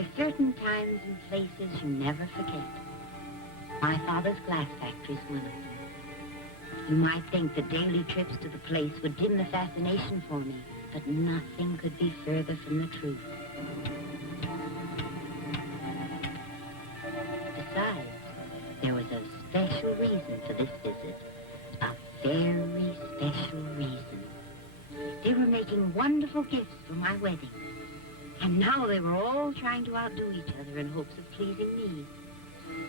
are certain times and places you never forget. My father's glass factory's one of them. You might think that daily trips to the place would dim the fascination for me, but nothing could be further from the truth. Besides, there was a special reason for this visit. A very special reason. They were making wonderful gifts for my wedding. And now they were all trying to outdo each other in hopes of pleasing me.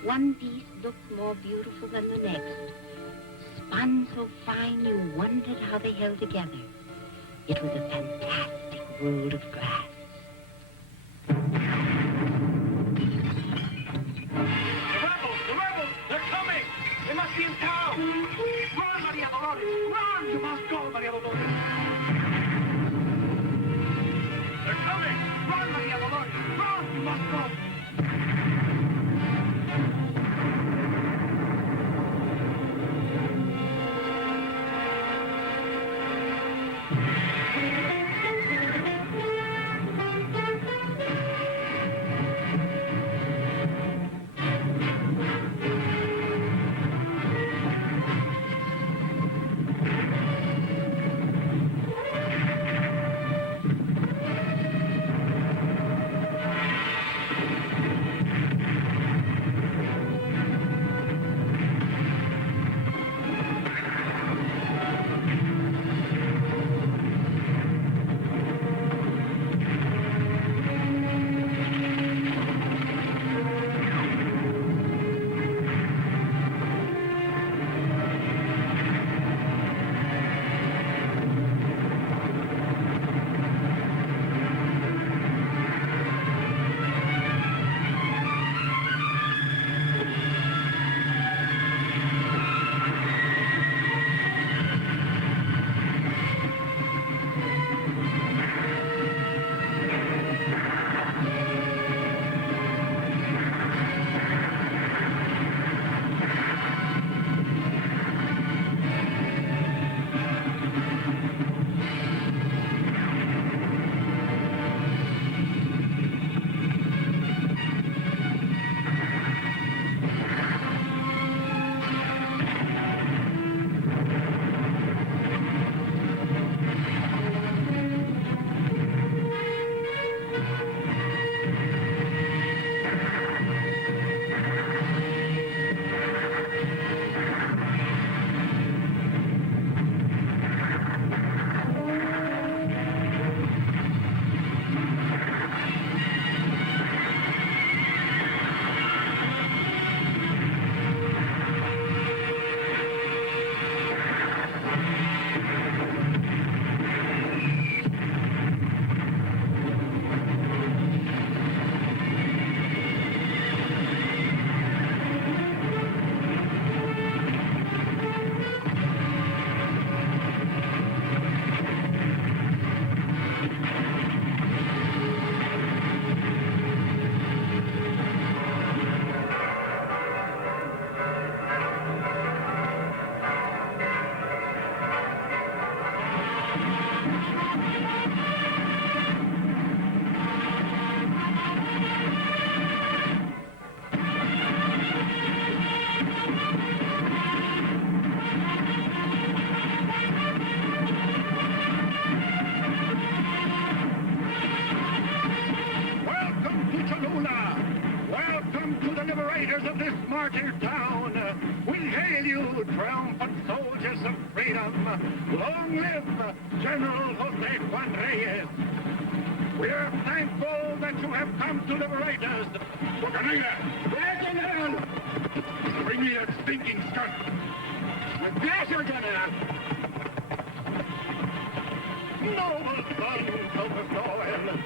One piece looked more beautiful than the next. Spun so fine you wondered how they held together. It was a fantastic world of glass. The rebels! They're coming! They must be in town! Run, Maria Dolores! Run! You must go, Maria Dolores! They're coming! Run, Maria Dolores! Run! You must go! Of this martyr town, we hail you, triumphant soldiers of freedom. Long live General José Juan Reyes. We are thankful that you have come to liberate us. Bucanera! General! Bring me that stinking skunk. With pleasure, General. Noble sons of the soil.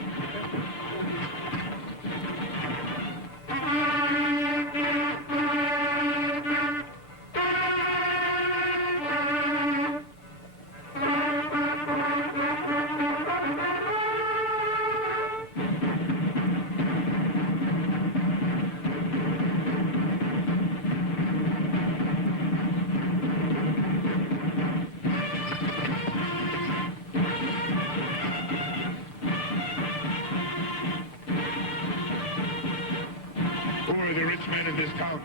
in this town.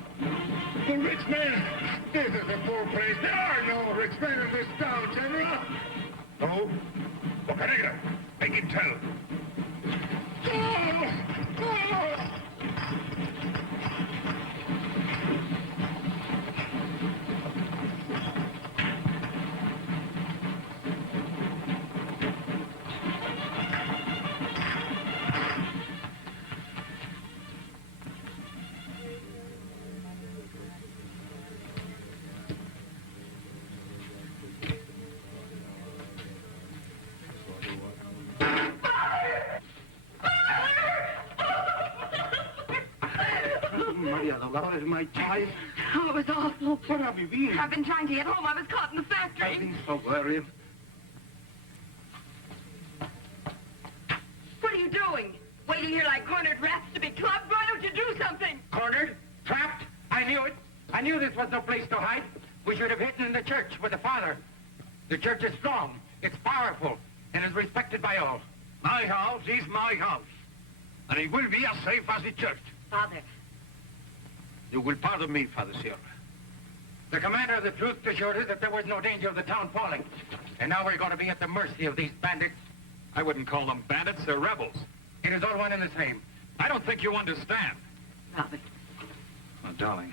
The rich men. This is a poor place. There are no rich men in this town, General. No? Boca Negra, make him tell. Maria Dolores, my child. Oh, it was awful. Where have you been? I've been trying to get home. I was caught in the factory. I've been so worried. What are you doing? Waiting here like cornered rats to be clubbed? Why don't you do something? Cornered? Trapped? I knew it. I knew this was no place to hide. We should have hidden in the church with the Father. The church is strong, it's powerful, and is respected by all. My house is my house. And it will be as safe as the church. Father. You will pardon me, Father Sierra. The commander of the troops assured us that there was no danger of the town falling. And now we're going to be at the mercy of these bandits. I wouldn't call them bandits, they're rebels. It is all one and the same. I don't think you understand. Robert. Oh, darling.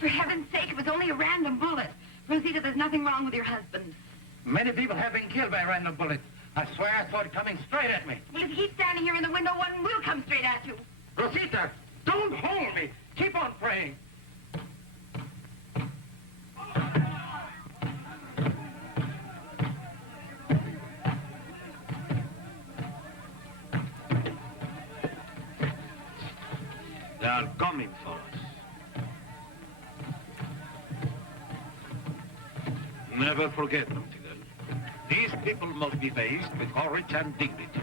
For heaven's sake, it was only a random bullet. Rosita, there's nothing wrong with your husband. Many people have been killed by random bullets. I swear I saw it coming straight at me. Well, if you keep standing here in the window, one will come straight at you. Rosita, don't hold me. Keep on praying. They are coming for us. Never forget, Montiel. These people must be faced with courage and dignity.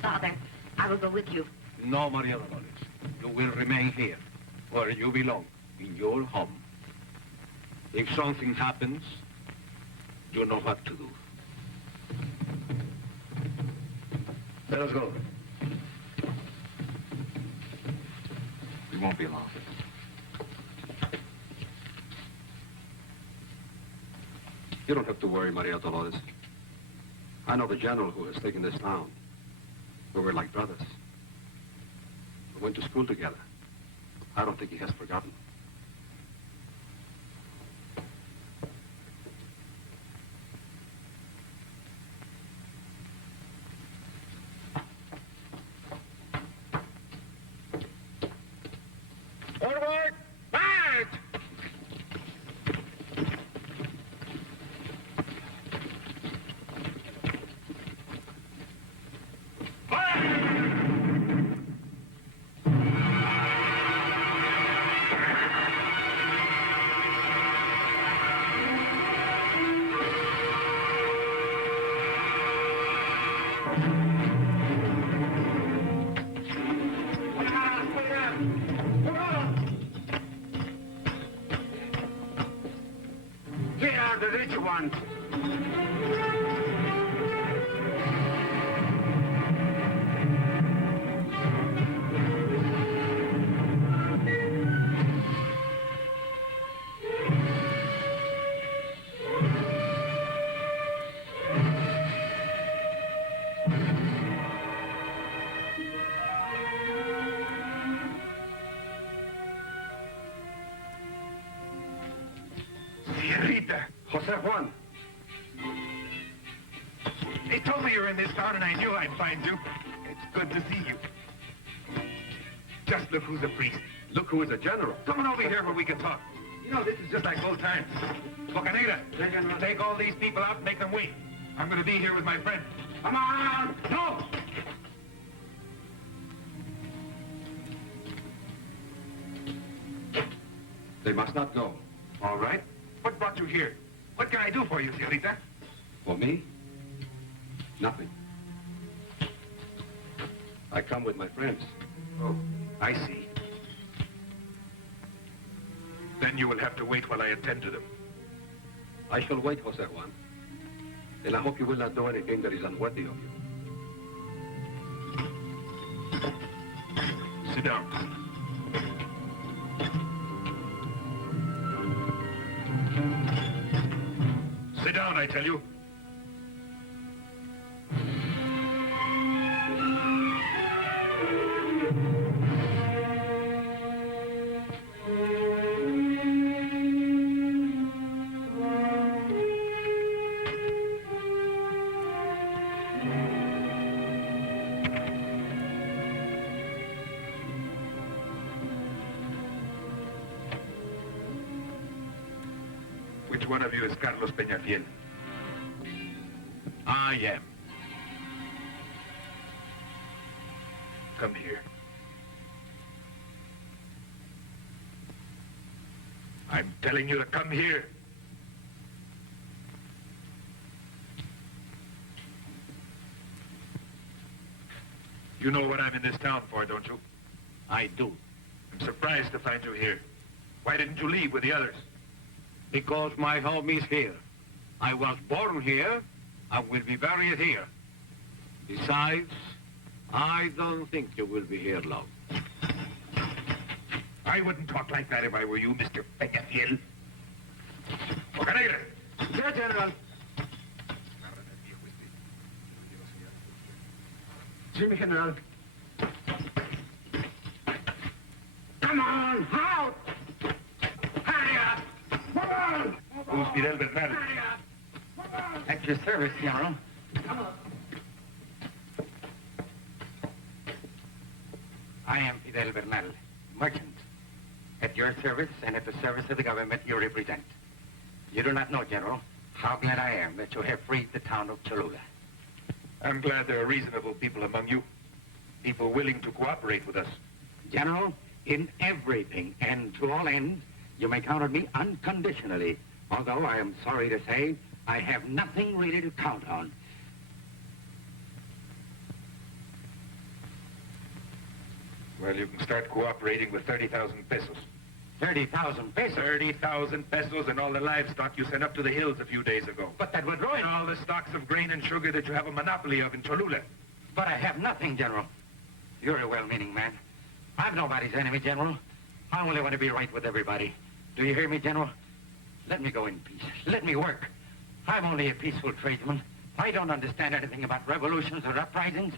Father, I will go with you. No, Maria Dolores. You will remain here, where you belong, in your home. If something happens, you know what to do. Let us go. We won't be long. You don't have to worry, Maria Dolores. I know the general who has taken this town. We were like brothers. We went to school together. I don't think he has forgotten. Forward! Back! Here are the rich ones. Sierrita! José Juan, They told me you were in this town, and I knew I'd find you. It's good to see you. Just look who's a priest. look who is a general. Come on over here where we can talk. You know, this is just like old times. Boca Negra, take all these people out and make them wait. I'm going to be here with my friend. Come on! No! They must not go. All right. What brought you here? What can I do for you, señorita? For me? Nothing. I come with my friends. Oh, I see. Then you will have to wait while I attend to them. I shall wait, Jose Juan. And I hope you will not do anything that is unworthy of you. Sit down. Sit down, I tell you. Which one of you is Carlos Peñafiel? I am. Come here. I'm telling you to come here. You know what I'm in this town for, don't you? I do. I'm surprised to find you here. Why didn't you leave with the others? Because my home is here. I was born here. I will be buried here. Besides, I don't think you will be here long. I wouldn't talk like that if I were you, Mr. Peñafiel. Boca Negra. Yes, General. Sí, mi general. Come on, out! Hurry up! Come on! Who's Fidel Bernal? Hurry up! At your service, General. Come on. I am Fidel Bernal, merchant. At your service and at the service of the government you represent. You do not know, General, how glad I am that you have freed the town of Cholula. I'm glad there are reasonable people among you. People willing to cooperate with us. General, in everything and to all ends, you may count on me unconditionally. Although I am sorry to say, I have nothing really to count on. Well, you can start cooperating with 30,000 pesos. 30,000 pesos? 30,000 pesos and all the livestock you sent up to the hills a few days ago. But that would ruin And all the stocks of grain and sugar that you have a monopoly of in Cholula. But I have nothing, General. You're a well-meaning man. I'm nobody's enemy, General. I only want to be right with everybody. Do you hear me, General? Let me go in peace. Let me work. I'm only a peaceful tradesman. I don't understand anything about revolutions or uprisings.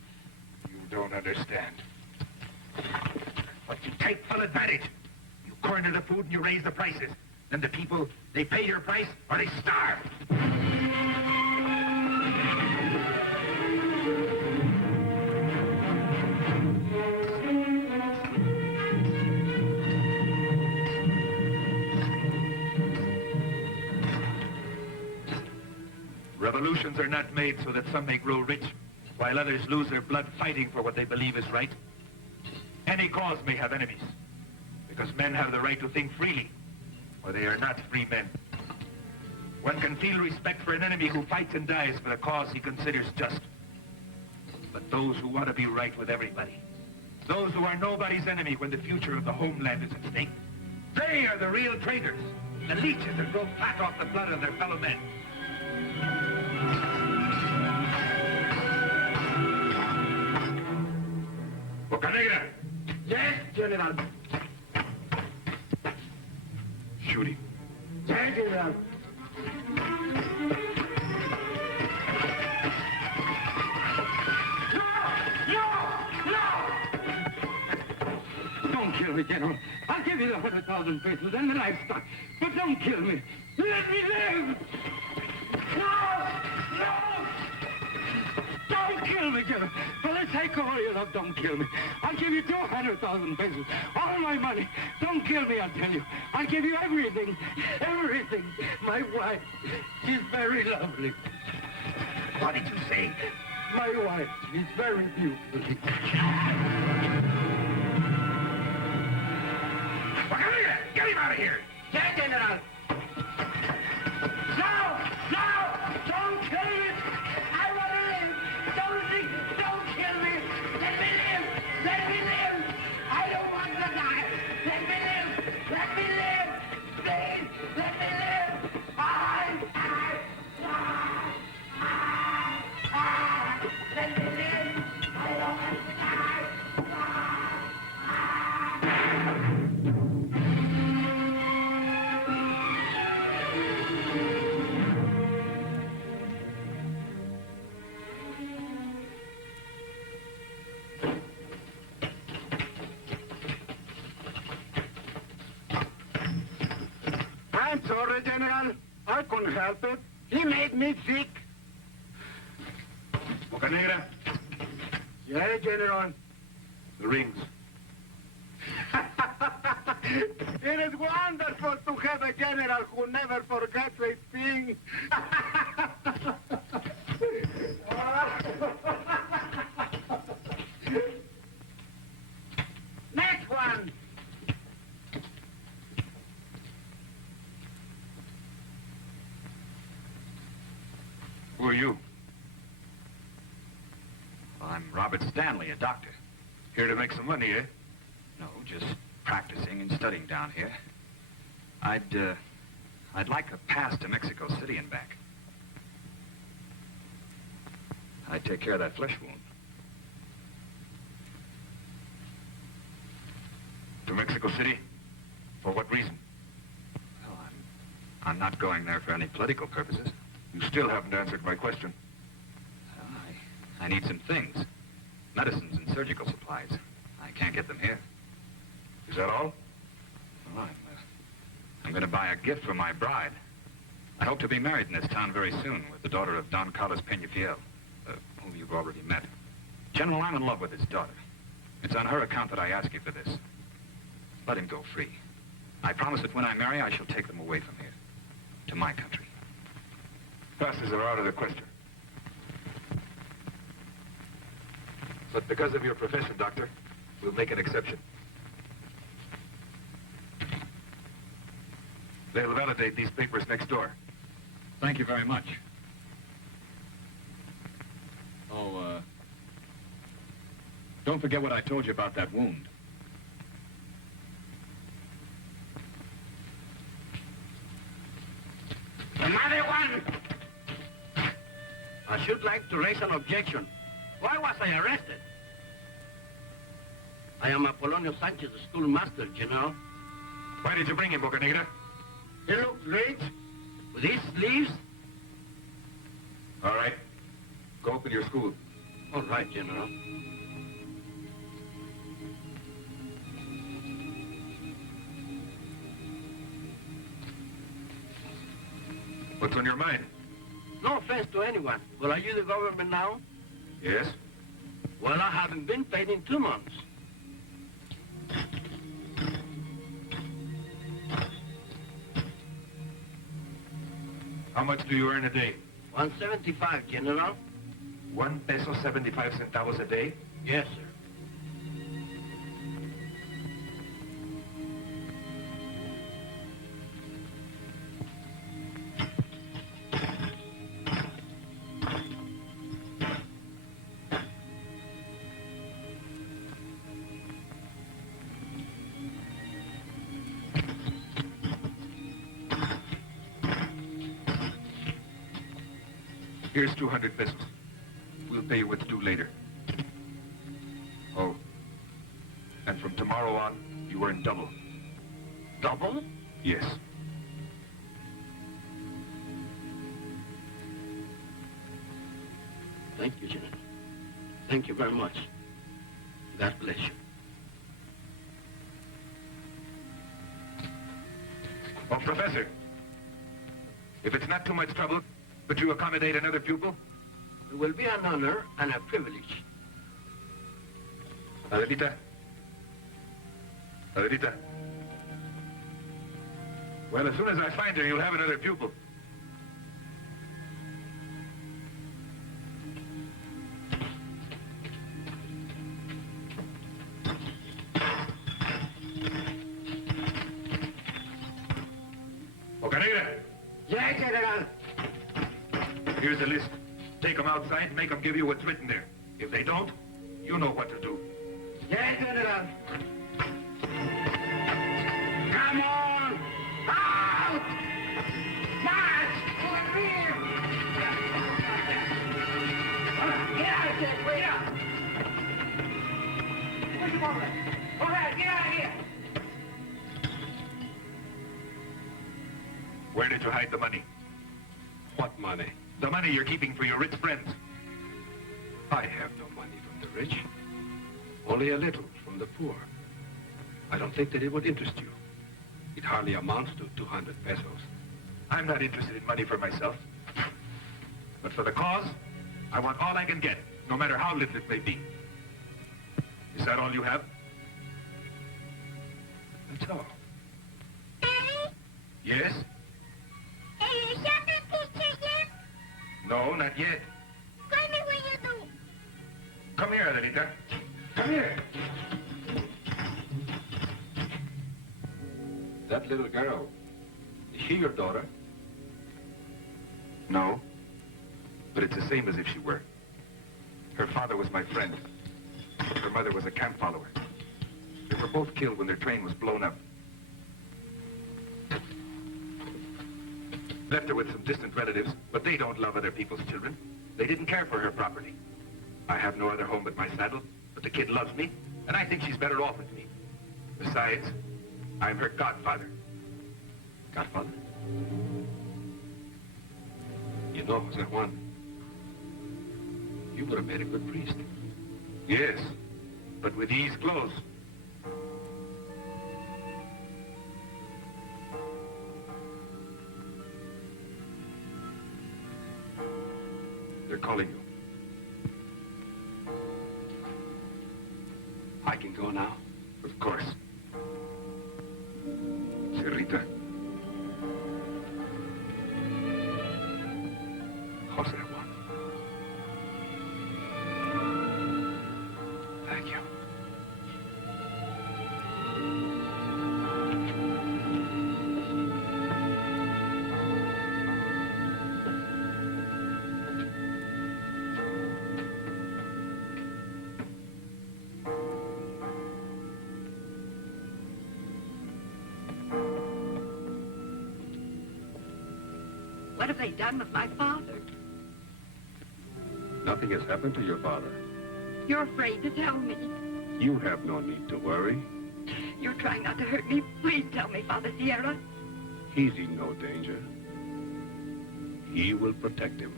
You don't understand. But you take full advantage. You corner the food and you raise the prices. Then the people, they pay your price or they starve. Revolutions are not made so that some may grow rich, while others lose their blood fighting for what they believe is right. Any cause may have enemies, because men have the right to think freely, or they are not free men. One can feel respect for an enemy who fights and dies for the cause he considers just. But those who want to be right with everybody, those who are nobody's enemy when the future of the homeland is at stake, they are the real traitors, the leeches that grow fat off the blood of their fellow men. Boca Negra! Yes, General. Shoot him. Yes, General. Don't kill me, General. I'll give you the 100,000 pesos and the livestock. But don't kill me. Let me live! No! No! Don't kill me, General. For the sake of all you love, don't kill me. I'll give you 200,000 pesos. All my money. Don't kill me, I'll tell you. I'll give you everything. Everything. My wife. She's very lovely. What did you say? My wife. She's very beautiful. Boca Negra! Get him out of here! Yeah, General. No! Don't kill me! I want to live! Don't kill me! Let me live! Let me live! I don't want to die! Let me live! Let me live! Please, let me live! Let me live! I don't want to die! I'm sorry, General. I couldn't help it. He made me sick. Boca Negra, Yeah, General. the rings. It is wonderful to have a general who never forgets a thing. Next one. Who are you? Well, I'm Robert Stanley, a doctor. Here to make some money, eh? No, just practicing and studying down here. I'd like a pass to Mexico City and back. I'd take care of that flesh wound. To Mexico City? For what reason? Well, I'm not going there for any political purposes. You still haven't answered my question. Well, I need some things. Medicines and surgical supplies. I can't get them here. Is that all? Well, I'm going to buy a gift for my bride. I hope to be married in this town very soon with the daughter of Don Carlos Peñafiel, whom you've already met. General, I'm in love with his daughter. It's on her account that I ask you for this. Let him go free. I promise that when I marry, I shall take them away from here, to my country. Passes are out of the question. But because of your profession, Doctor, we'll make an exception. They'll validate these papers next door. Thank you very much. Oh, don't forget what I told you about that wound. Another one! I should like to raise an objection. Why was I arrested? I am Apolonio Sanchez, the schoolmaster, General. Why did you bring him, Boca Negra? He looks great. With these sleeves? All right. Go open your school. All right, General. What's on your mind? No offense to anyone, but are you the government now? Yes? Well, I haven't been paid in 2 months. How much do you earn a day? 175, General. 1 peso 75 centavos a day? Yes, sir. Here's 200 pesos. We'll pay you what's due later. Oh, and from tomorrow on, you earn double. Double? Yes. Thank you, General. Thank you very much. God bless you. Oh, Professor, if it's not too much trouble, could you accommodate another pupil? It will be an honor and a privilege. Adelita? Adelita? Well, as soon as I find her, you'll have another pupil. Bocanegra, Yes, General. here's a list. Take them outside and make them give you what's written there. If they don't, you know what to do. Yes, General. Come on! Out! March! Over here! Get out of here! Wait up! Where's your wallet? Go ahead, get out of here! Where did you hide the money? What money? The money you're keeping for your rich friends. I have no money from the rich. Only a little from the poor. I don't think that it would interest you. It hardly amounts to 200 pesos. I'm not interested in money for myself. But for the cause, I want all I can get, no matter how little it may be. Is that all you have? That's all. Daddy? Yes? Are you shopping picture yet? No, not yet. Tell me what you do. Come here, Adelita. Come here. That little girl, is she your daughter? No. But it's the same as if she were. Her father was my friend. Her mother was a camp follower. They were both killed when their train was blown up. Left her with some distant relatives, but they don't love other people's children. They didn't care for her property. I have no other home but my saddle, but the kid loves me, and I think she's better off with me. Besides, I'm her godfather. Godfather? You know, José Juan, you would have made a good priest. Yes, but with these clothes. They're calling you. I can go now? Of course. Señorita. José Juan. Thank you. What have they done with my father? Nothing has happened to your father. You're afraid to tell me. You have no need to worry. You're trying not to hurt me. Please tell me, Father Sierra. He's in no danger. He will protect him.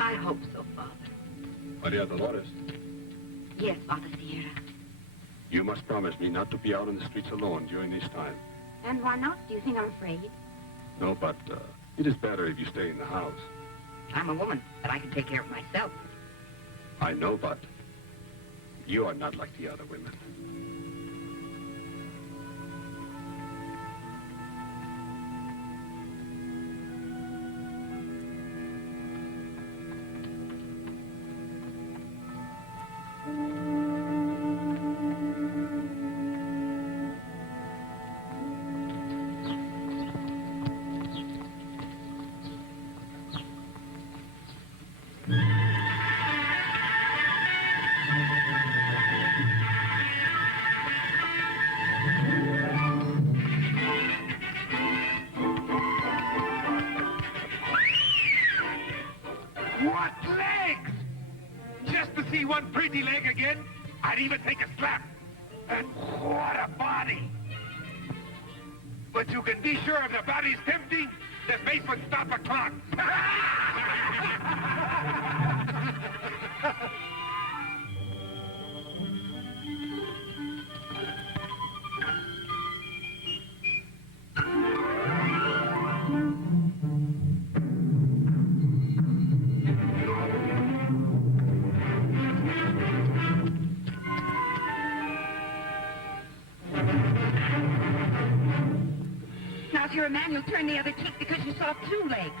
I hope so, Father. Maria Dolores, Yes, Father Sierra. you must promise me not to be out on the streets alone during this time. And why not? Do you think I'm afraid? No, but it is better if you stay in the house. I'm a woman, but I can take care of myself. I know, but you are not like the other women. What legs? Just to see one pretty leg again, I'd even take a slap. And what a body! But you can be sure if the body's tempting, the face would stop a clock. Now, if you're a man, you'll turn the other cheek because you saw two legs.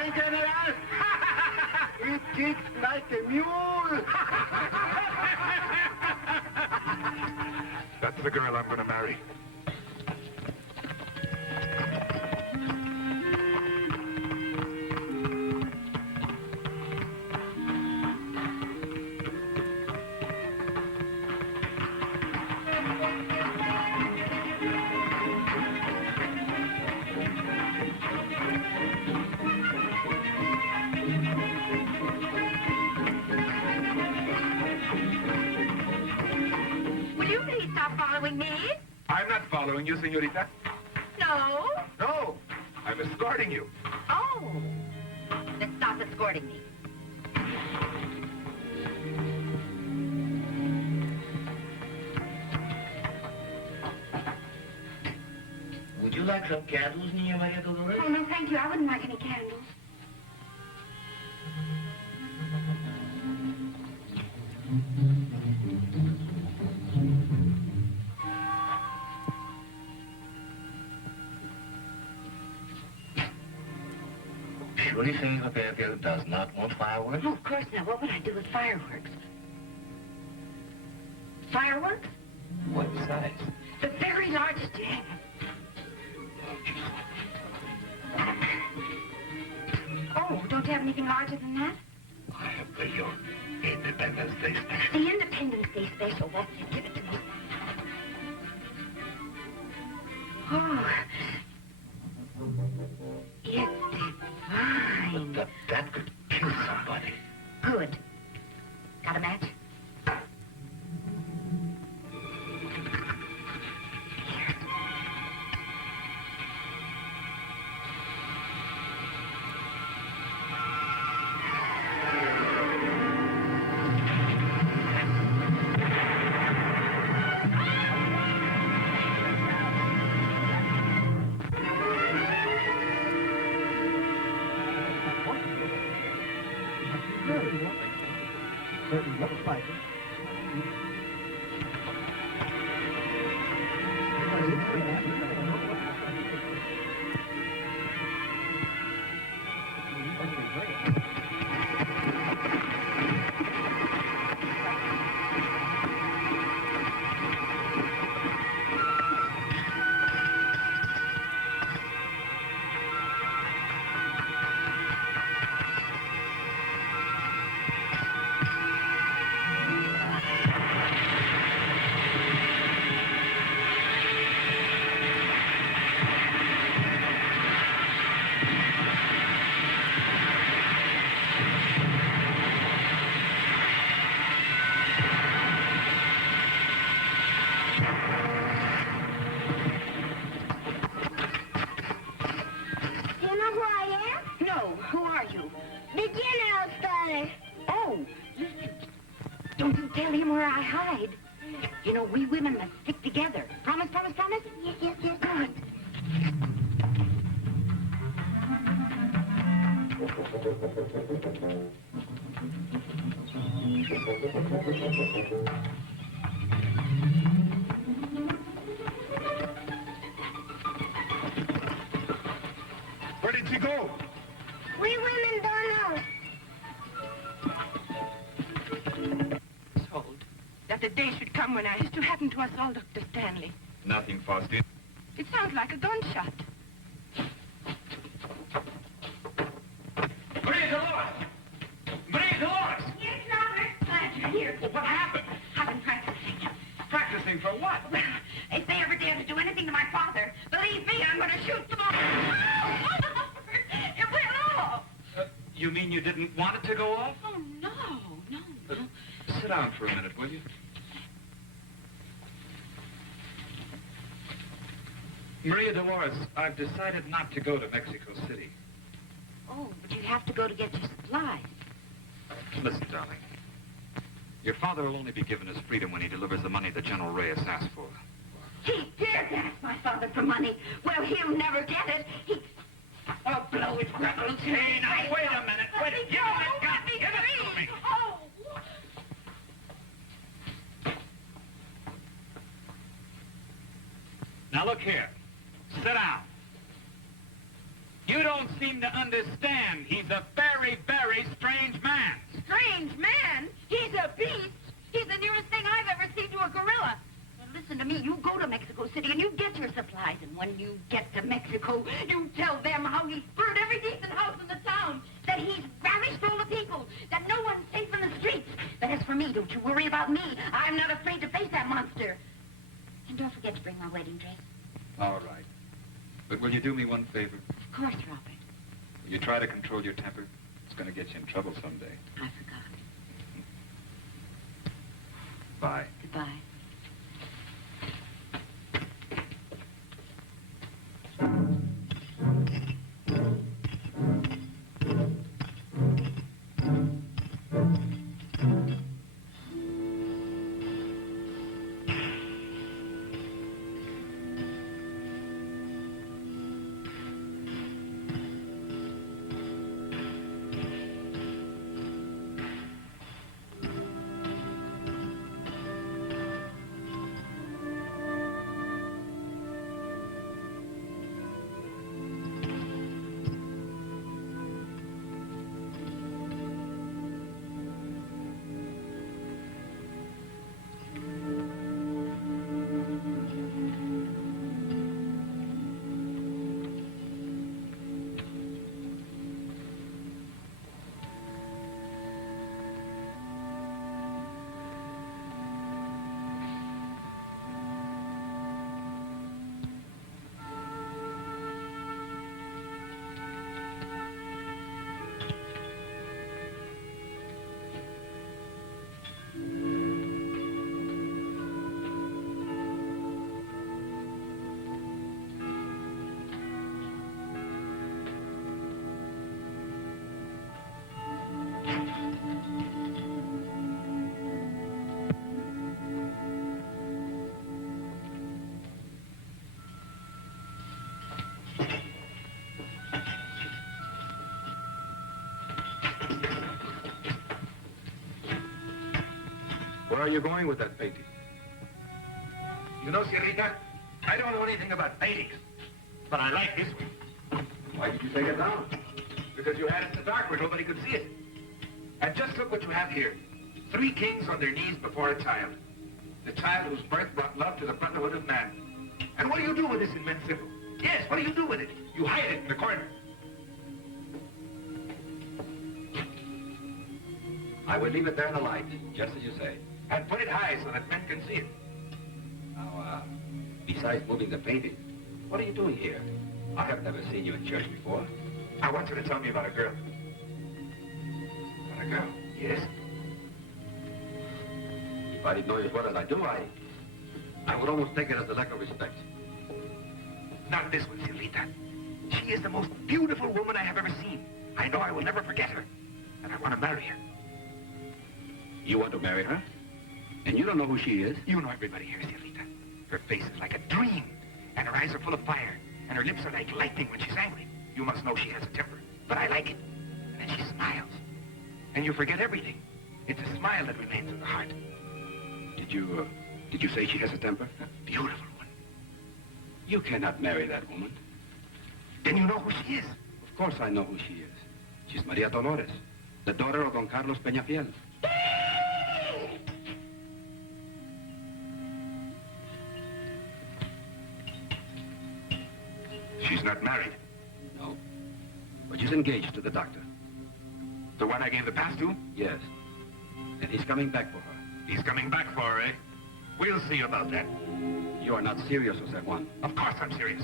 say, General? It kicks like a mule. That's the girl I'm going to marry. Will you please stop following me? I'm not following you, señorita. No. No, I'm escorting you. Oh. Then stop escorting me. Would you like some candles, Niña Maria Dolores? Oh, no, thank you. I wouldn't like any candles. Surely Senora Fairfield does not want fireworks? Oh, of course not. What would I do with fireworks? Fireworks? What size? The very largest you have. Oh, don't you have anything larger than that? I have your Independence Day special. The Independence Day special. That's it. Give it to me. Oh. It's divine. That could kill somebody. Good. Got a match? Tell him where I hide. You know, we women must stick together. Promise, promise, promise? Yes, yes, yes. Good. Where did she go? We women don't know. Told that the day should come when I used to happen to us all, Dr. Stanley. Nothing, Faustina. It sounds like a gunshot. Maria Dolores! Maria Dolores! Yes, Robert. Glad you're here. Well, what happened? I've been practicing. Practicing for what? Well, if they ever dare to do anything to my father, believe me, I'm going to shoot them all. It went off. You mean you didn't want it to go off? Oh, no. Sit down for a minute, will you? Maria Dolores, I've decided not to go to Mexico City. Oh, but you have to go to get your supplies. Listen, darling. Your father will only be given his freedom when he delivers the money that General Reyes asked for. He dared to ask my father for money. Well, he'll never get it. I'll blow his gravel. Hey, now, wait a minute. Wait a minute. Give him that gun. Give it to me. Oh. Now, look here. Sit down. You don't seem to understand. He's a very, very strange man. Strange man? He's a beast. He's the nearest thing I've ever seen to a gorilla. Now listen to me. You go to Mexico City and you get your supplies. And when you get to Mexico, you tell them how he's burned every decent house in the town, that he's ravished all the people, that no one's safe in the streets. But as for me, don't you worry about me. I'm not afraid to face that monster. And don't forget to bring my wedding dress. All right. But will you do me one favor? Of course, Robert. Will you try to control your temper? It's going to get you in trouble someday. I forgot. Bye. Goodbye. Where are you going with that painting? You know, Sierrita, I don't know anything about paintings, but I like this one. Why did you take it down? Because you had it in the dark where nobody could see it. And just look what you have here. 3 kings on their knees before a child. The child whose birth brought love to the brotherhood of man. And what do you do with this immense symbol? Yes, what do you do with it? You hide it in the corner. I will leave it there in the light, just as you say. And put it high so that men can see it. Now, besides moving the painting, what are you doing here? I have never seen you in church before. I want you to tell me about a girl. About a girl? Yes. If I didn't know you as well as I do, I would almost take it as a lack of respect. Not this one, Silita. She is the most beautiful woman I have ever seen. I know I will never forget her. And I want to marry her. You want to marry her? And you don't know who she is? You know everybody here, Silita. Her face is like a dream. And her eyes are full of fire. And her lips are like lightning when she's angry. You must know she has a temper. But I like it. And then she smiles. And you forget everything. It's a smile that remains in the heart. Did you say she has a temper? A beautiful one. You cannot marry that woman. Then you know who she is. Of course I know who she is. She's Maria Dolores, the daughter of Don Carlos Peñafiel. She's not married. No. But she's engaged to the doctor. The one I gave the pass to? Yes. And he's coming back for her. He's coming back for her, eh? We'll see about that. You are not serious, José Juan. Of course I'm serious.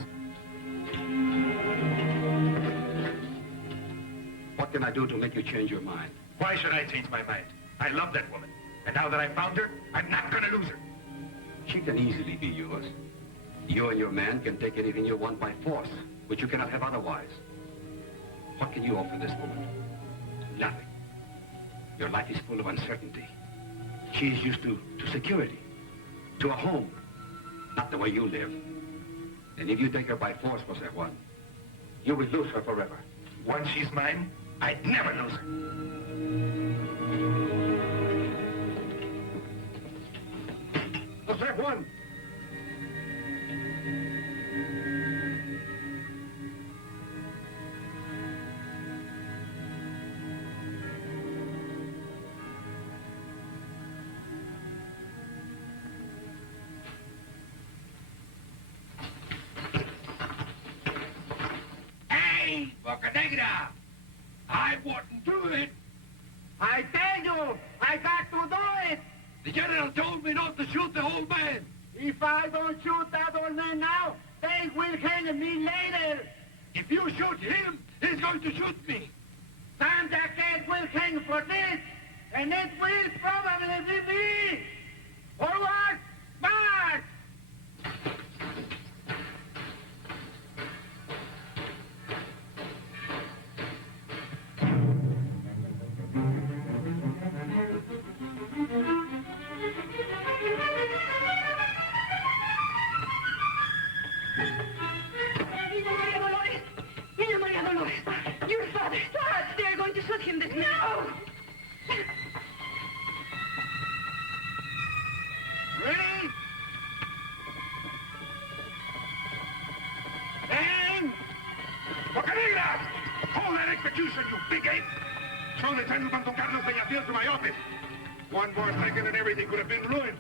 What can I do to make you change your mind? Why should I change my mind? I love that woman. And now that I found her, I'm not going to lose her. She can easily be yours. You and your man can take anything you want by force, which you cannot have otherwise. What can you offer this woman? Nothing. Your life is full of uncertainty. She is used to security, to a home, not the way you live. And if you take her by force, José Juan, you will lose her forever. Once she's mine, I'd never lose her. José Juan! Boca Negra! I wouldn't do it! I tell you, I got to do it! The general told me not to shoot the old man! If I don't shoot that old man now, they will hang me later! If you shoot him, he's going to shoot me! Sam Jacket will hang for this, and it will probably be me! Forward, march! Niña María Dolores, your father, Sarge, they're going to shoot him this minute. No! Ready? And... Boca Negra! Hold that execution, you big ape! Show Lieutenant Don Carlos Peñafiel to my office. One more second and everything could have been ruined.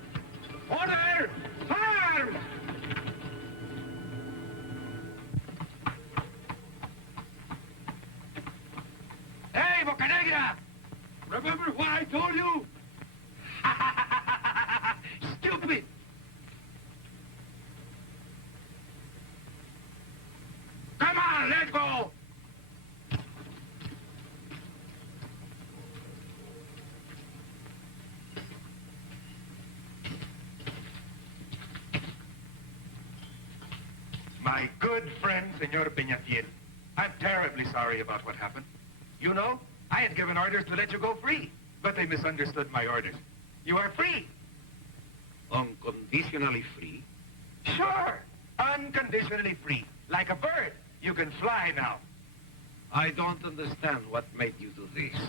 Order! Arms! Hey, Boca Negra! Remember what I told you? Stupid! Come on, let's go! My good friend, Senor Peñafiel, I'm terribly sorry about what happened. You know, I had given orders to let you go free, but they misunderstood my orders. You are free. Unconditionally free? Sure, unconditionally free. Like a bird. You can fly now. I don't understand what made you do this.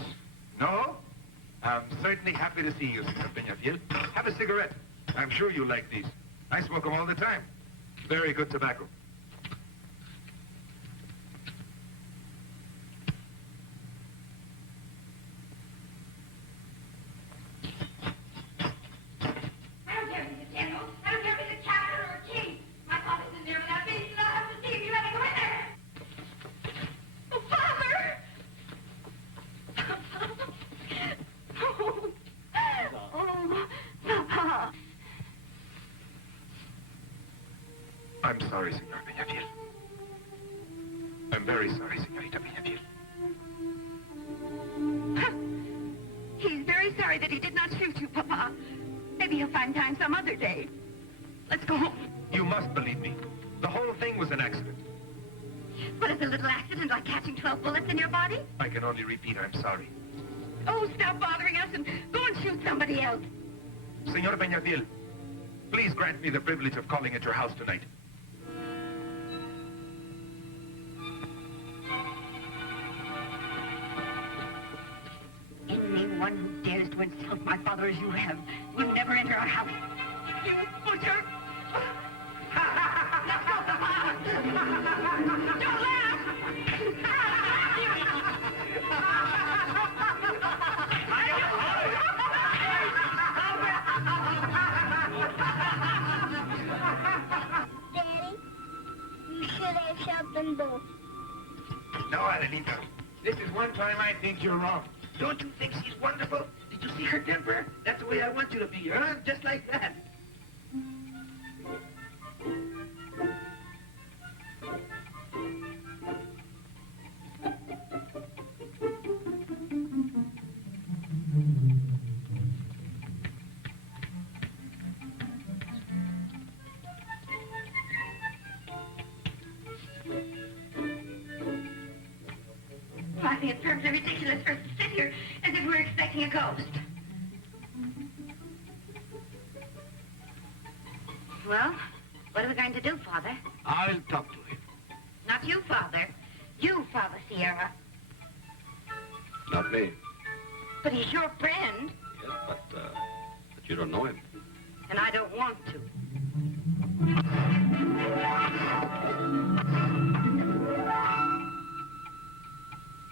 No? I'm certainly happy to see you, Senor Peñafiel. Have a cigarette. I'm sure you like these. I smoke them all the time. Very good tobacco. I'm sorry, Senor Peñafiel. I'm very sorry, Senorita Peñafiel. He's very sorry that he did not shoot you, Papa. Maybe he'll find time some other day. Let's go home. You must believe me. The whole thing was an accident. What is a little accident like catching 12 bullets in your body? I can only repeat, I'm sorry. Oh, stop bothering us and go and shoot somebody else. Senor Peñafiel, please grant me the privilege of calling at your house tonight. Anyone who dares to insult my father as you have will never enter our house. You butcher! Let's go, Papa! Don't laugh! Daddy, you should have shot them both. No, Adelita. This is one time I think you're wrong. Don't you think she's wonderful? Did you see her temper? That's the way I want you to be, huh? Just like that. I think it's perfectly ridiculous for us to sit here as if we're expecting a ghost. Well, what are we going to do, Father? I'll talk to him. Not you, Father. You, Father Sierra. Not me. But he's your friend, Yes, but you don't know him. and I don't want to.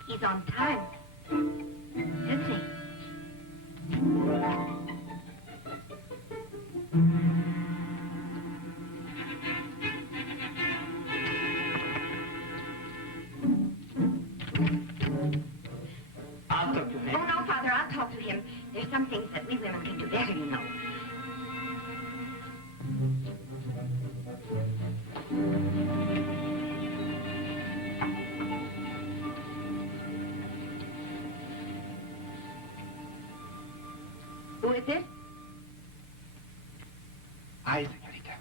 He's on time, isn't he? Who is it? I, señorita.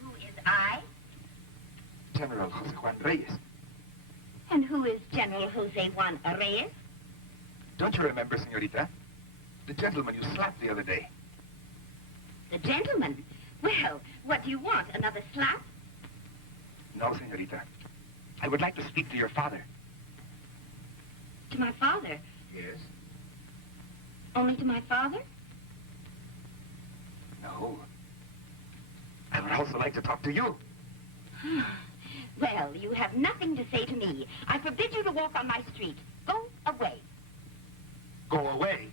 Who is I? General José Juan Reyes. And who is General José Juan Reyes? Don't you remember, señorita? The gentleman you slapped the other day. The gentleman? Well, what do you want? Another slap? No, señorita. I would like to speak to your father. To my father? Yes? Only to my father? No. I would also like to talk to you. Well, you have nothing to say to me. I forbid you to walk on my street. Go away. Go away?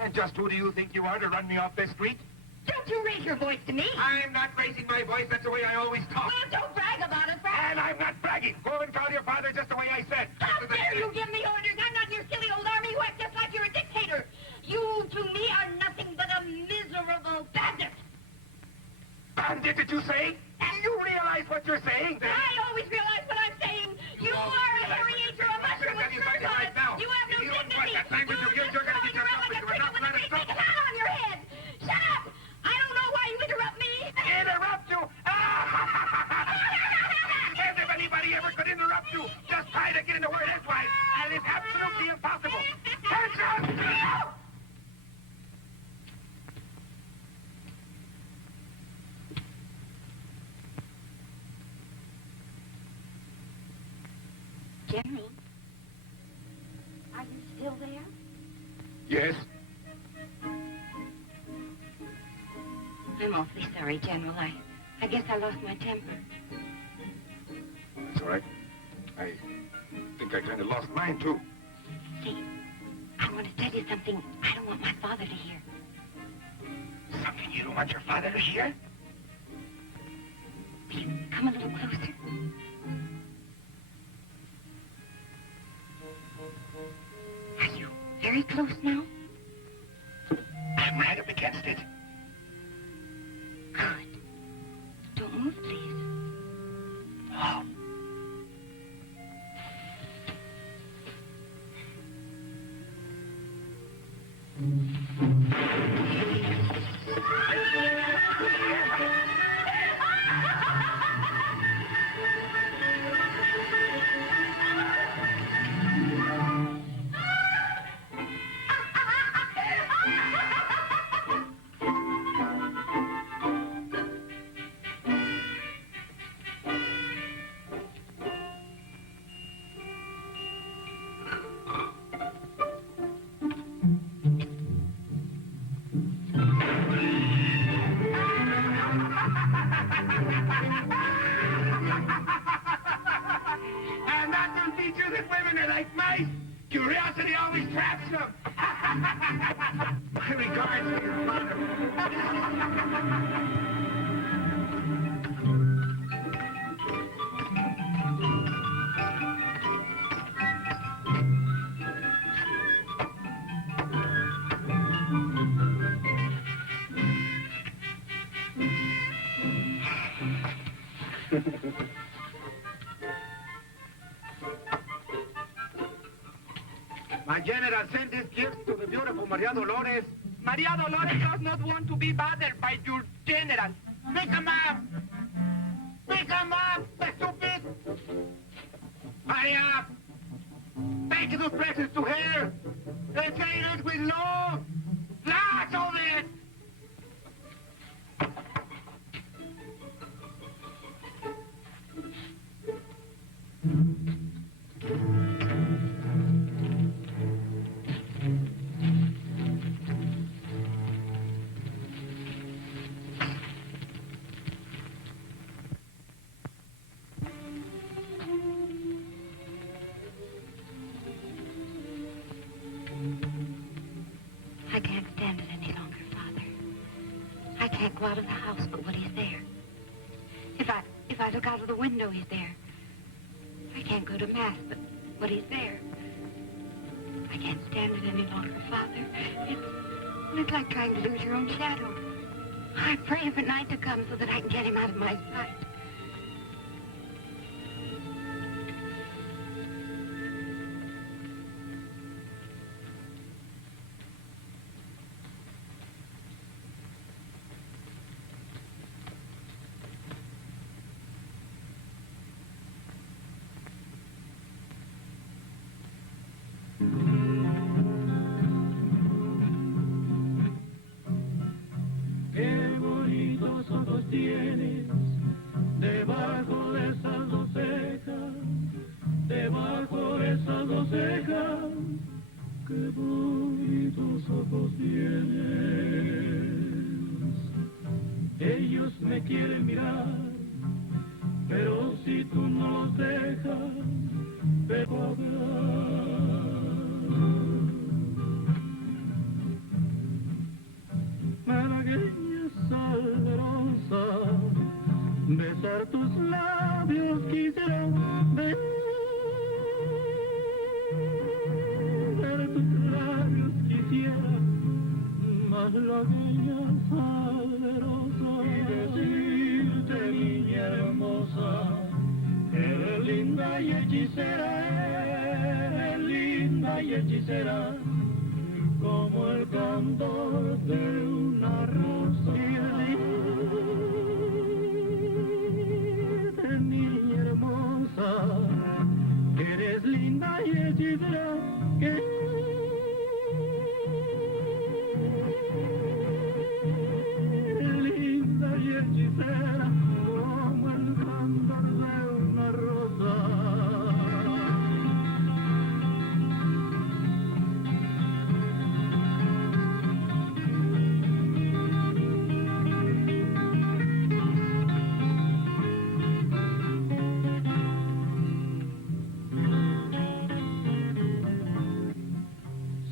And just who do you think you are to run me off this street? Don't you raise your voice to me. I'm not raising my voice. That's the way I always talk. Oh, don't brag about it, Frank. And I'm not bragging. Go and call your father just the way I said. How dare you give me orders? I'm not your silly old army who acts just like you're a dictator. You, to me, are nothing but a miserable bandit. Bandit, did you say? Do you realize what you're saying? I always realize what I'm saying. You are a hairy-eater, a mushroom with skirts on it. You have no dignity. You just throw your out like a pig with a big hat on your head. Shut up! I don't know why you interrupt me. Interrupt you? As if anybody ever could interrupt you. Just try to get in the word edgewise. And it's absolutely impossible. Attention! General, are you still there? Yes? I'm awfully sorry, General. I guess I lost my temper. That's all right. I think I kind of lost mine, too. See, I want to tell you something I don't want my father to hear. Something you don't want your father to hear? Will you come a little closer? Are you very close now? I'm right up against it. Good. Don't move, please. Oh. And that will teach you that women are like mice. Curiosity always traps them. My regards to your father. My general sent this gift to the beautiful Maria Dolores. Maria Dolores does not want to be bothered by your general. Pick him up! Pick him up, stupid! Hurry up! Take those presents to her! And say it with love! Lots of it! I can't stand it any longer, Father. I can't go out of the house but when he's there. If I look out of the window, he's there. I can't go to Mass but he's there. I can't stand it any longer, Father. It's like trying to lose your own shadow. I pray for night to come so that I can get him out of my sight. ojos tienes. Ellos me quieren mirar, pero si tú no los dejas, pero hablar. Malagueña salerosa, besar tus labios quisiera, besar tus labios quisiera, malagueña salerosa, y decirte, niña hermosa, eres linda y hechicera, eres linda y hechicera, como el candor de una rosa. Niña hermosa, eres linda y hechicera, que linda y hechicera, como el candor de una rosa.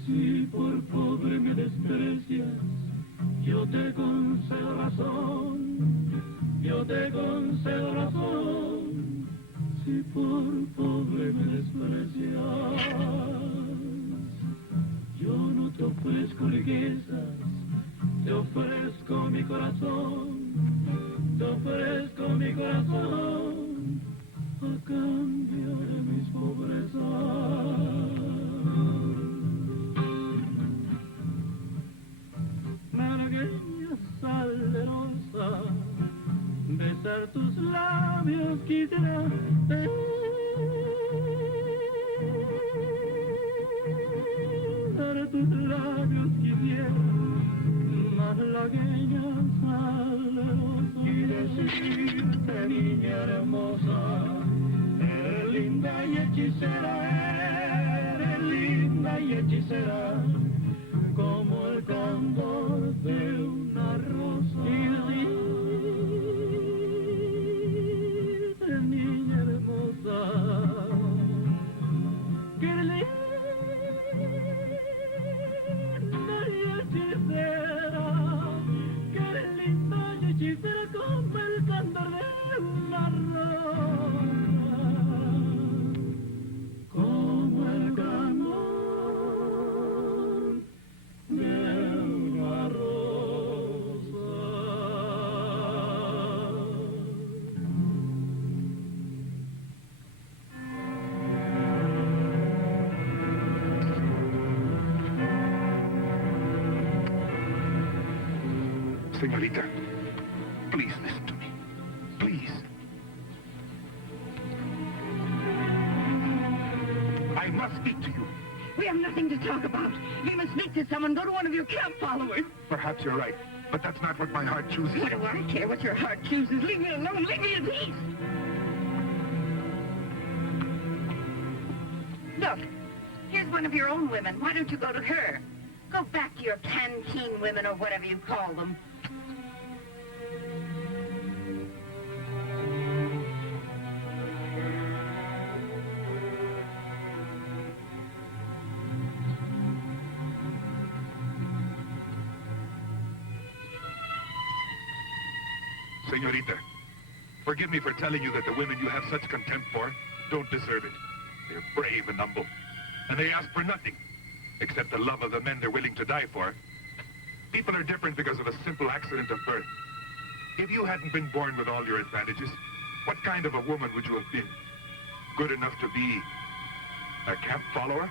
Si por pobre me desprecias, yo te concedo razón, yo te concedo razón. Si por pobre me desprecias, yo no te ofrezco riquezas, te ofrezco mi corazón, te ofrezco mi corazón, a cambio de mis pobrezas. Malagueña salerosa, besar tus labios quisiera, besar tus labios quisiera, malagueña salerosa, y decirte, niña hermosa, eres linda y hechicera, eres linda y hechicera, como el candor de una rosa. Y decirte, niña hermosa, que eres linda y hechicera, que eres linda y hechicera, como el candor de una rosa, como el candor de una rosa. Señorita, please listen to me. Please. I must speak to you. We have nothing to talk about. You must speak to someone. Go to one of your camp followers. Perhaps you're right, but that's not what my heart chooses. What do I care what your heart chooses? Leave me alone. Leave me in peace. Look, here's one of your own women. Why don't you go to her? Go back to your canteen women or whatever you call them. Señorita, forgive me for telling you that the women you have such contempt for don't deserve it. They're brave and humble, and they ask for nothing except the love of the men they're willing to die for. People are different because of a simple accident of birth. If you hadn't been born with all your advantages, what kind of a woman would you have been? Good enough to be a camp follower?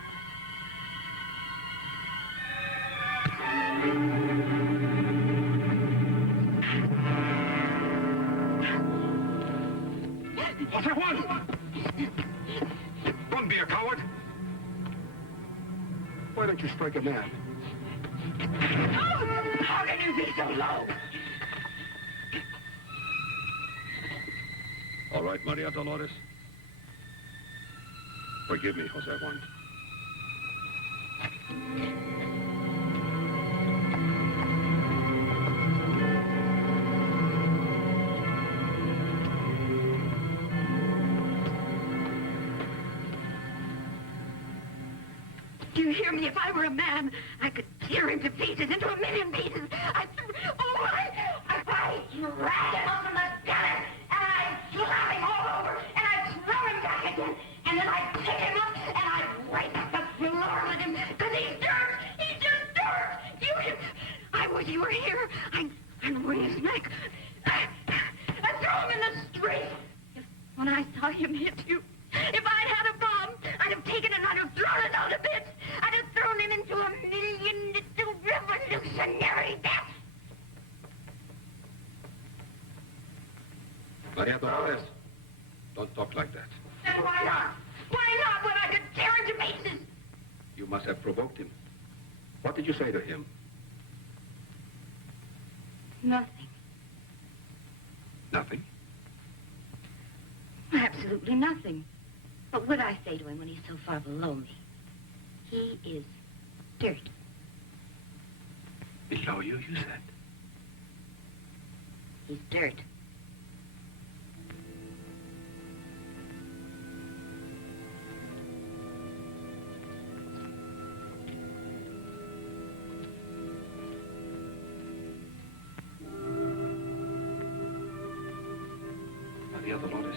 José Juan! Don't be a coward. Why don't you strike a man? How can you be so low? All right, Maria Dolores. Forgive me, José Juan. Do you hear me? If I were a man, I could tear him to pieces, into a million pieces. I drag him out from the gutter, and I slap him all over, and I throw him back again, and then I pick him up, and I wipe up the floor with him, because he's dirt! He's just dirt! I wish you were here. I'd wring his neck. I'd throw him in the street. When I saw him hit you, if I'd had a bomb, I'd have taken it and I'd have thrown it all to bits. I'd have thrown him into a million little revolutionary deaths. Maria Dolores, don't talk like that. And why not? Why not when I could tear him to pieces? You must have provoked him. What did you say to him? Nothing. Nothing? Absolutely nothing. What would I say to him when he's so far below me? He is dirt. Below you said? He's dirt. Maria Dolores.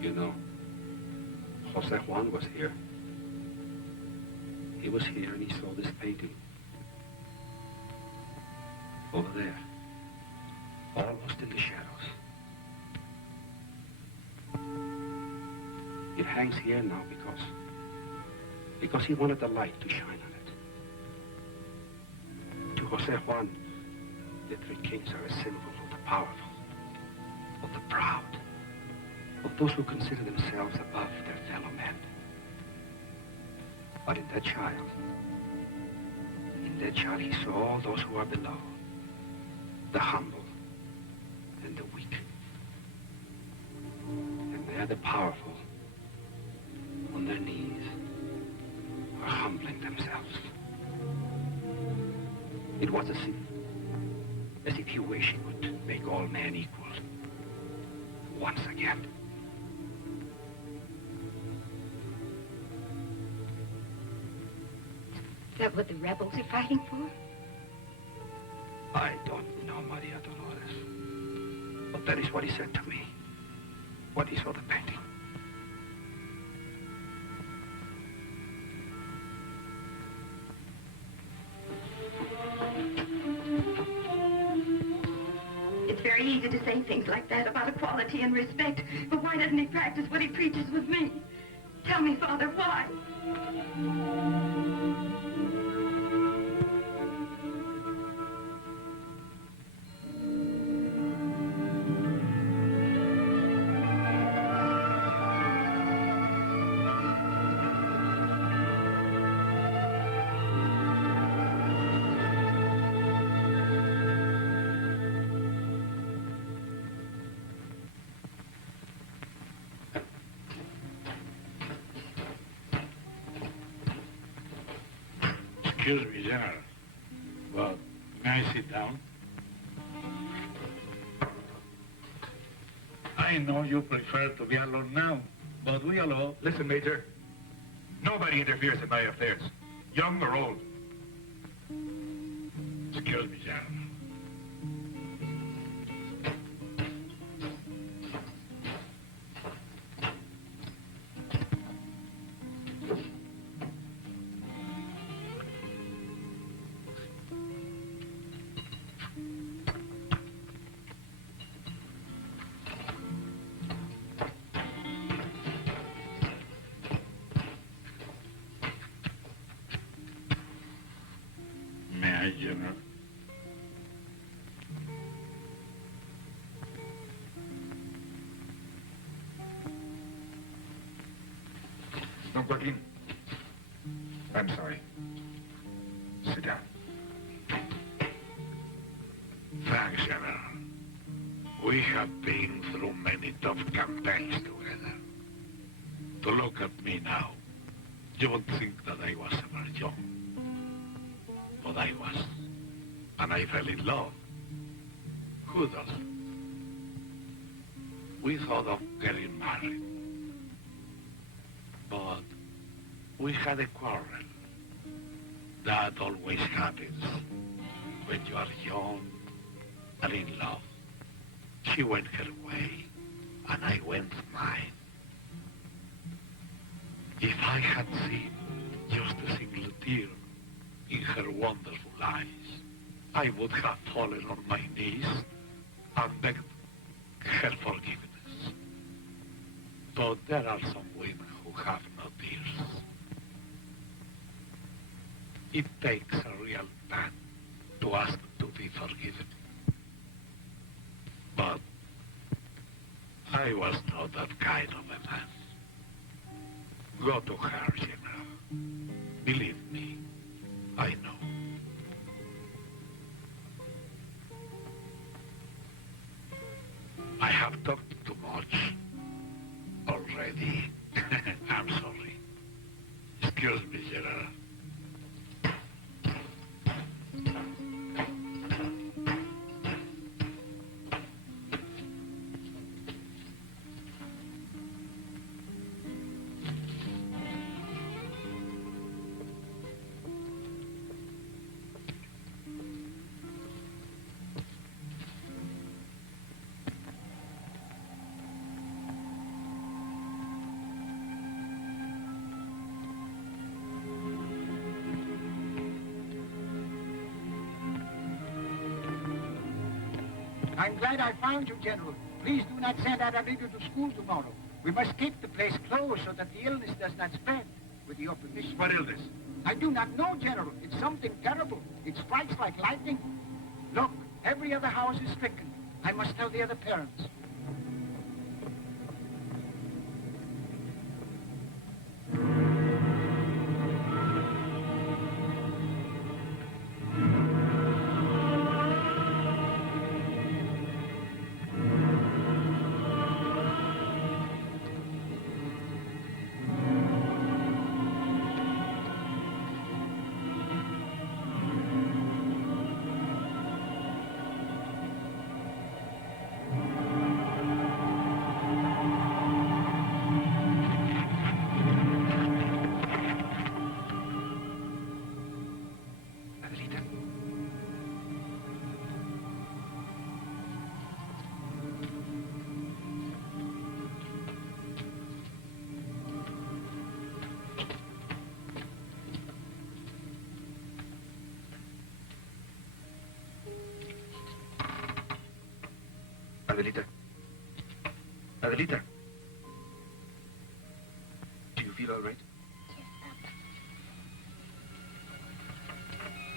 You know, José Juan was here. He was here and he saw this painting. Over there. Almost in the shadows. It hangs here now because he wanted the light to shine on it. To José Juan, the three kings are a symbol of the powerful, of the proud, of those who consider themselves above their fellow men. But in that child, he saw all those who are below, the humble and the weak. And they're the powerful, on their knees, are humbling themselves. It was as if he wished he would make all men equal once again. Is that what the rebels are fighting for? I don't know, Maria Dolores. But that is what he said to me when he saw the painting. It's very easy to say things like that about equality and respect, but why doesn't he practice what he preaches with me? Tell me, Father, why? Excuse me, General. Well, may I sit down? I know you prefer to be alone now, but we alone. Listen, Major. Nobody interferes in my affairs, young or old. Excuse me, General. General. Don Joaquin. I'm sorry. Sit down. Thanks, General. We have been through many tough campaigns together. To look at me now, you would think that I was ever young. but I was. And I fell in love. Who doesn't? We thought of getting married. But we had a quarrel. That always happens when you are young and in love. She went her way, and I went mine. If I had seen just a single tear in her wonderful eyes, I would have fallen on my knees and begged her forgiveness. But there are some women who have no tears. It takes a real man to ask to be forgiven. But I was not that kind of a man. Go to her, General. Believe me, I know. I have talked too much already. I'm sorry. Excuse me, General. I'm glad I found you, General. Please do not send Emilio to school tomorrow. We must keep the place closed so that the illness does not spread. With your permission. What illness? I do not know, General. It's something terrible. It strikes like lightning. Look, every other house is stricken. I must tell the other parents. Adelita. Adelita. Do you feel all right? Yes, Papa.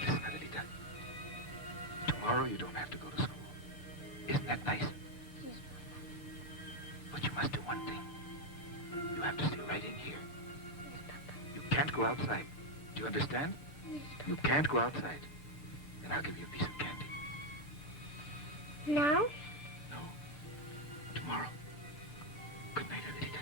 Listen, Adelita. Tomorrow you don't have to go to school. Isn't that nice? Yes, Papa. But you must do one thing. You have to stay right in here. Yes, Papa. You can't go outside. Do you understand? Yes, Papa. You can't go outside. Then I'll give you a piece of candy. Now? No. Tomorrow. Good night, Adelita.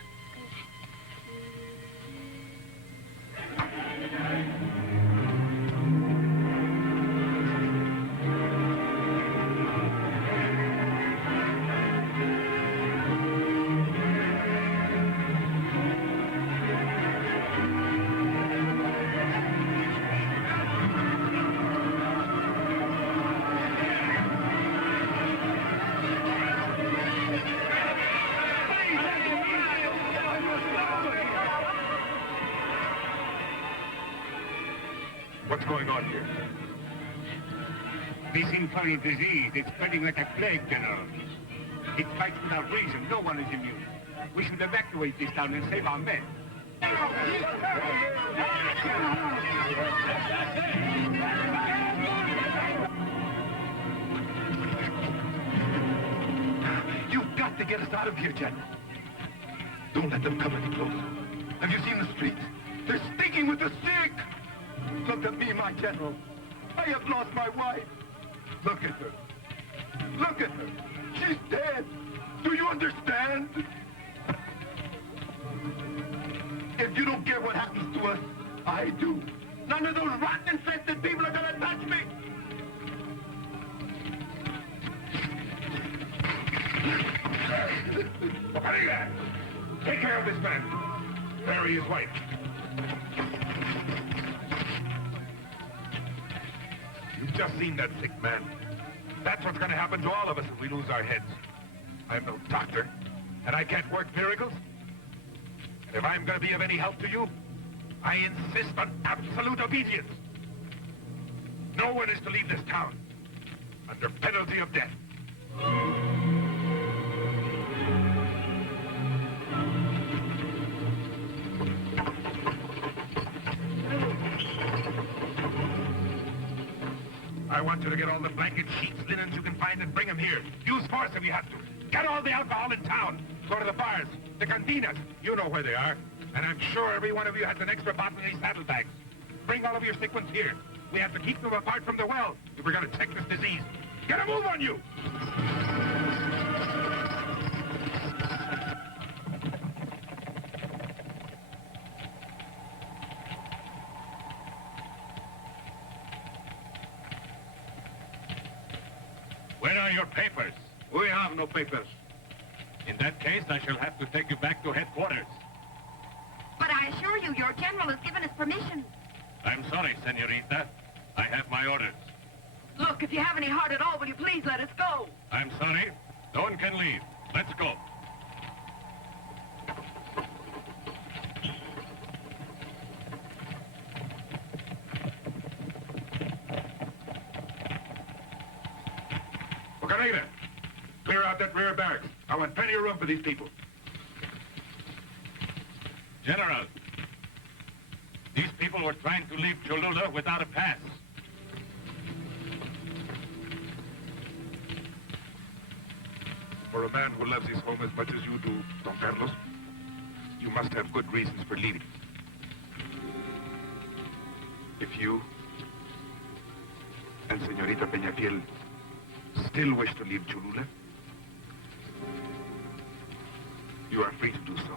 What's going on here? This infernal disease is spreading like a plague, General. It strikes without reason. No one is immune. We should evacuate this town and save our men. You've got to get us out of here, General. Don't let them come any closer. Have you seen the streets? They're stinking with the sick. Look at me, my General. I have lost my wife. Look at her. Look at her. She's dead. Do you understand? If you don't care what happens to us, I do. None of those rotten, infested people are gonna touch me! Maria! Take care of this man. Bury his wife. You've just seen that sick man. That's what's going to happen to all of us if we lose our heads. I'm no doctor, and I can't work miracles. And if I'm going to be of any help to you, I insist on absolute obedience. No one is to leave this town under penalty of death. I want you to get all the blankets, sheets, linens you can find and bring them here. Use force if you have to. Get all the alcohol in town. Go to the bars, the cantinas. You know where they are. And I'm sure every one of you has an extra bottle in these saddlebags. Bring all of your sick ones here. We have to keep them apart from the well if we're going to check this disease. Get a move on you! Where are your papers? We have no papers. In that case, I shall have to take you back to headquarters. But I assure you, your general has given us permission. I'm sorry, senorita. I have my orders. Look, if you have any heart at all, will you please let us go? I'm sorry. No one can leave. Let's go. Bucanera, clear out that rear barracks. I want plenty of room for these people. General, these people were trying to leave Cholula without a pass. For a man who loves his home as much as you do, Don Carlos, you must have good reasons for leaving. If you and Señorita Peñafiel still wish to leave Cholula, you are free to do so.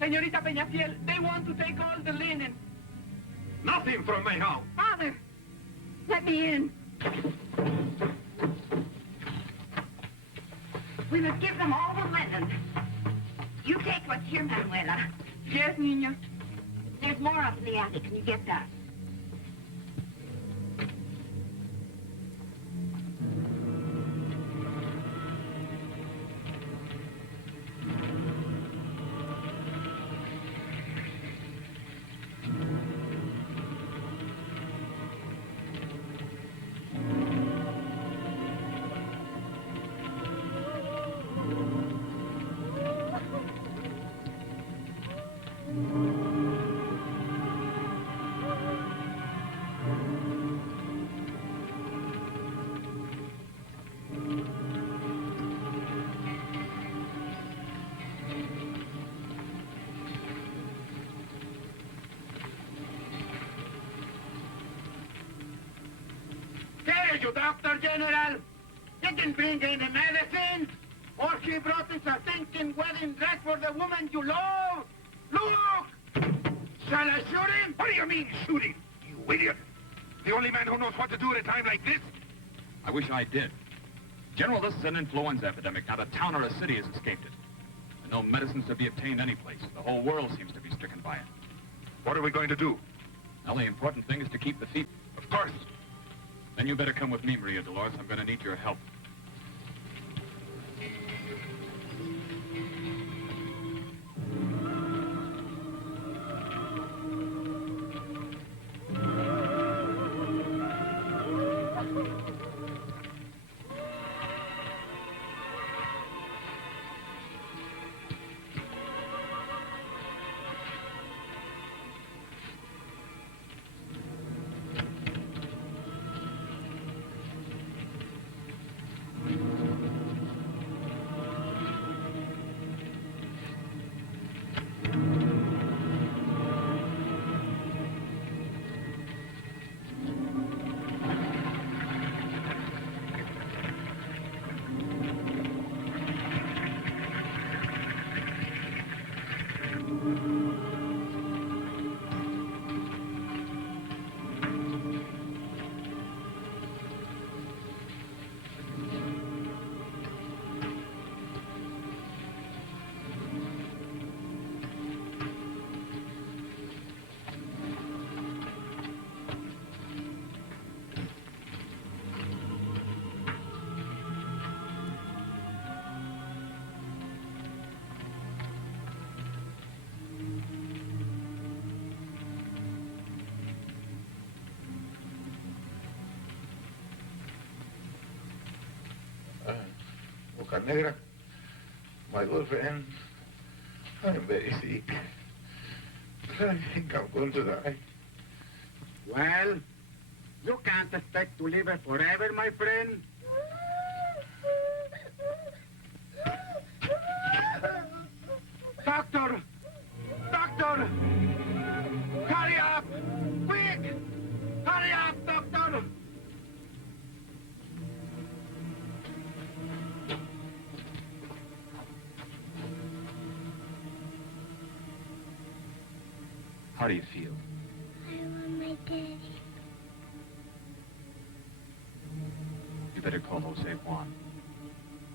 Señorita Peñafiel, they want to take all the linen. Nothing from my house. Father, let me in. We must give them all the linen. You take what's here, Manuela. Yes, niña. There's more up in the attic. Can you get that? There, you Doctor General. Didn't bring any medicine. All she brought is a stinking wedding dress for the woman you love. Look! Shall I shoot him? What do you mean, shoot him? You idiot! The only man who knows what to do at a time like this? I wish I did. General, this is an influenza epidemic. Not a town or a city has escaped it. and no medicines to be obtained anyplace. The whole world seems to be stricken by it. What are we going to do? Now, the important thing is to keep the fever. Of course. Then you better come with me, Maria Dolores. I'm going to need your help. Boca Negra, my good friend, I'm very sick. I think I'm going to die. Well, you can't expect to live forever, my friend. Doctor! Doctor! Hurry up! Quick! Hurry up, doctor! How do you feel? I want my daddy. You better call José Juan.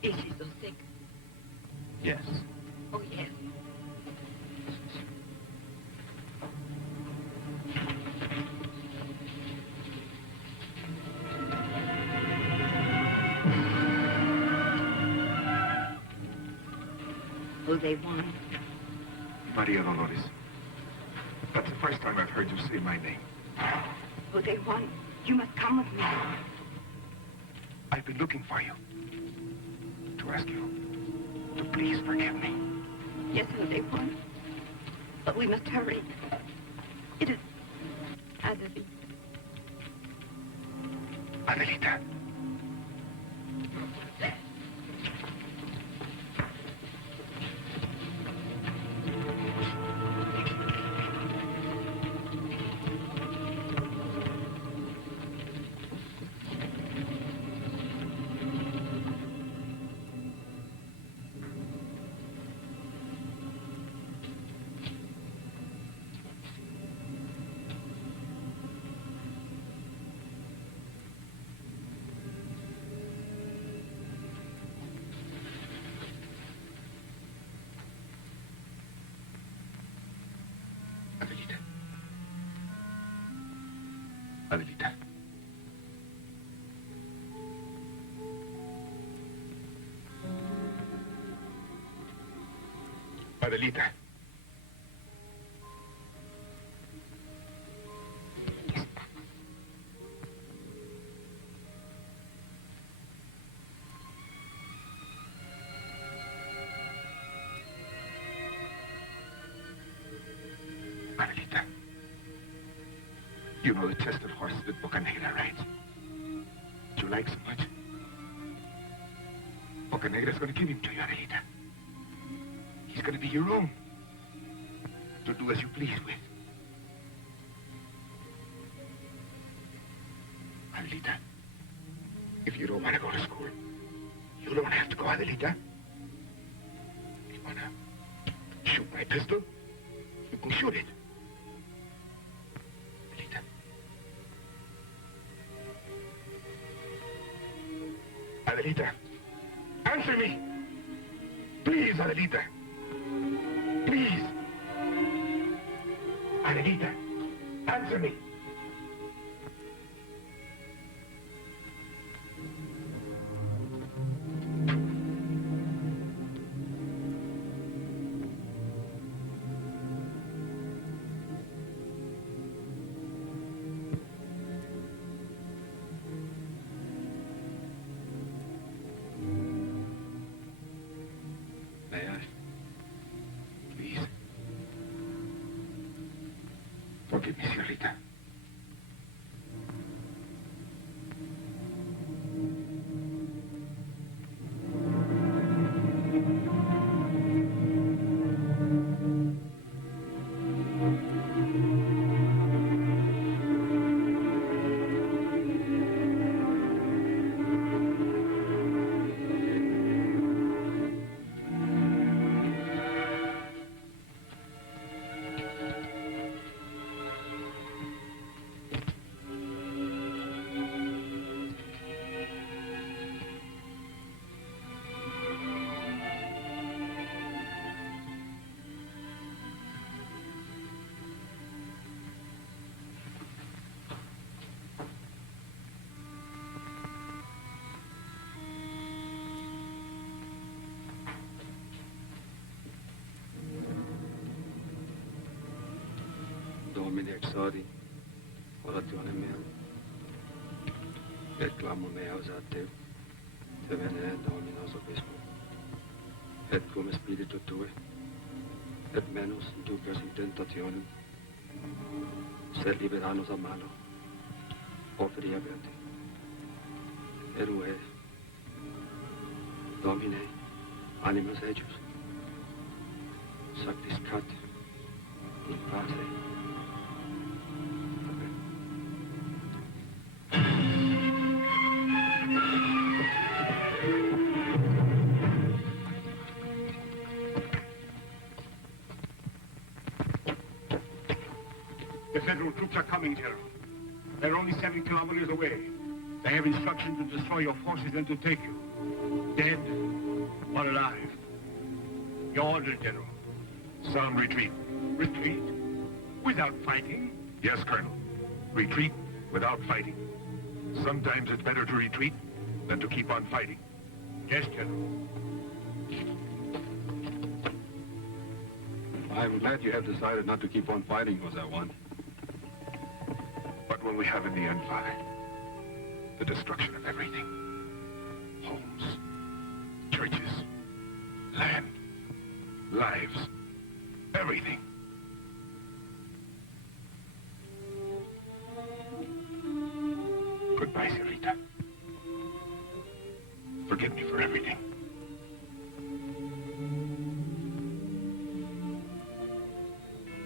Is she so sick? Yes. Oh, yes. José Juan. Maria Dolores. That's the first time I've heard you say my name. José Juan, you must come with me. I've been looking for you. To ask you to please forgive me. Yes, José Juan. But we must hurry. It is Adelita. Adelita. Adelita. Adelita. Adelita. You know the chest of horses that Boca Negra rides? That you like so much? Boca Negra's going to give him to you, Adelita. He's going to be your own. To do as you please with. Adelita, if you don't want to go to school, you don't have to go, Adelita. If you want to shoot my pistol, you can shoot it. Adelita, answer me. Please, Adelita. Please. Anita, answer me. Forgive me, señorita. Domine exaudi, oratione mea, et clamor meaus a Te, te venere Dominus obispo, et cum spiritu Tue, et menos inducas in tentationem, sed liberanos a malo, oferi aberte. Erue, Domine, animas ejus, sanctiscat in pace. The federal troops are coming, General. They're only 7 kilometers away. They have instructions to destroy your forces and to take you. Dead or alive. Your order, General. Sound retreat. Retreat? Without fighting? Yes, Colonel. Retreat without fighting. Sometimes it's better to retreat than to keep on fighting. Yes, General. I'm glad you have decided not to keep on fighting, José Juan. What will we have in the end, Father? The destruction of everything. Homes, churches, land, lives, everything. Goodbye, Sarita. Forgive me for everything.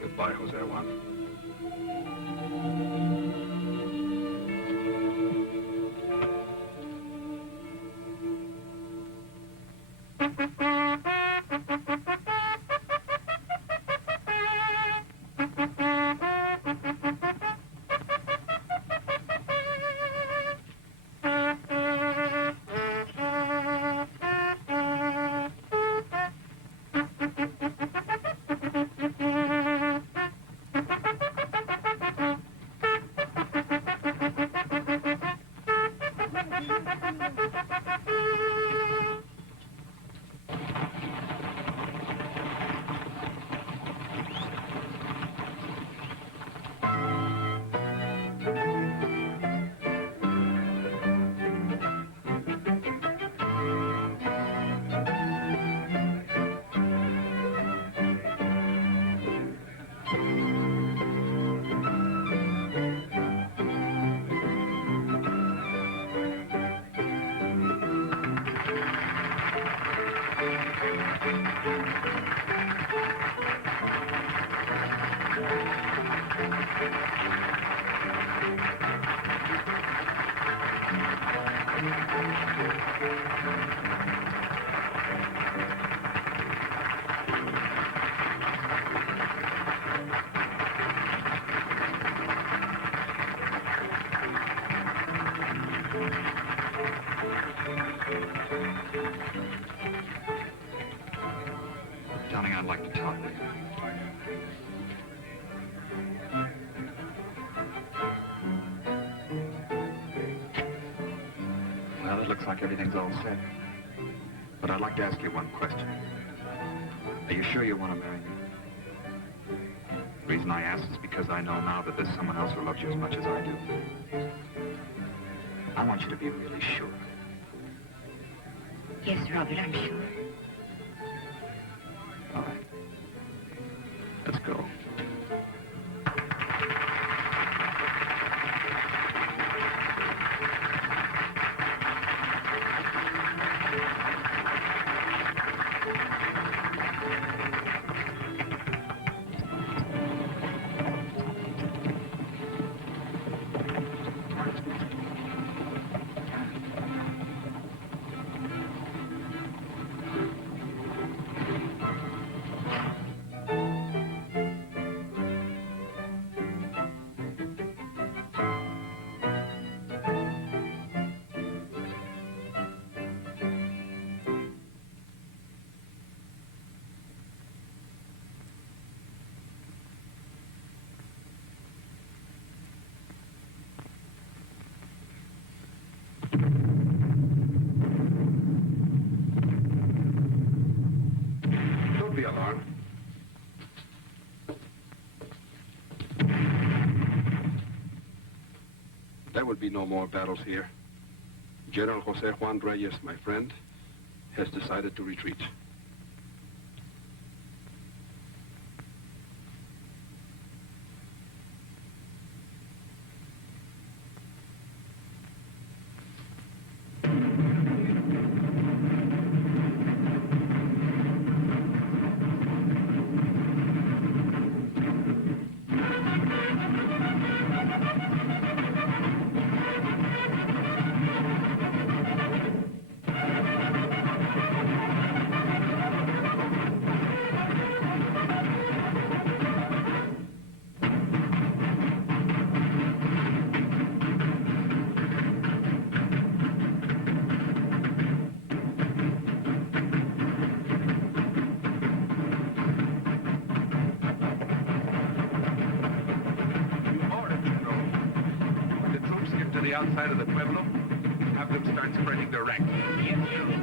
Goodbye, José Juan. Darling, I'd like to talk to you. Well, it looks like everything's all set. But I'd like to ask you one question. Are you sure you want to marry me? The reason I ask is because I know now that there's someone else who loves you as much as I do. I want you to be really sure. Yes, Robert, I'm sure. All right. Let's go. Don't be alarmed. There will be no more battles here. General José Juan Reyes, my friend, has decided to retreat. Outside of the pueblo, have them start spreading their ranks. Yes, sir.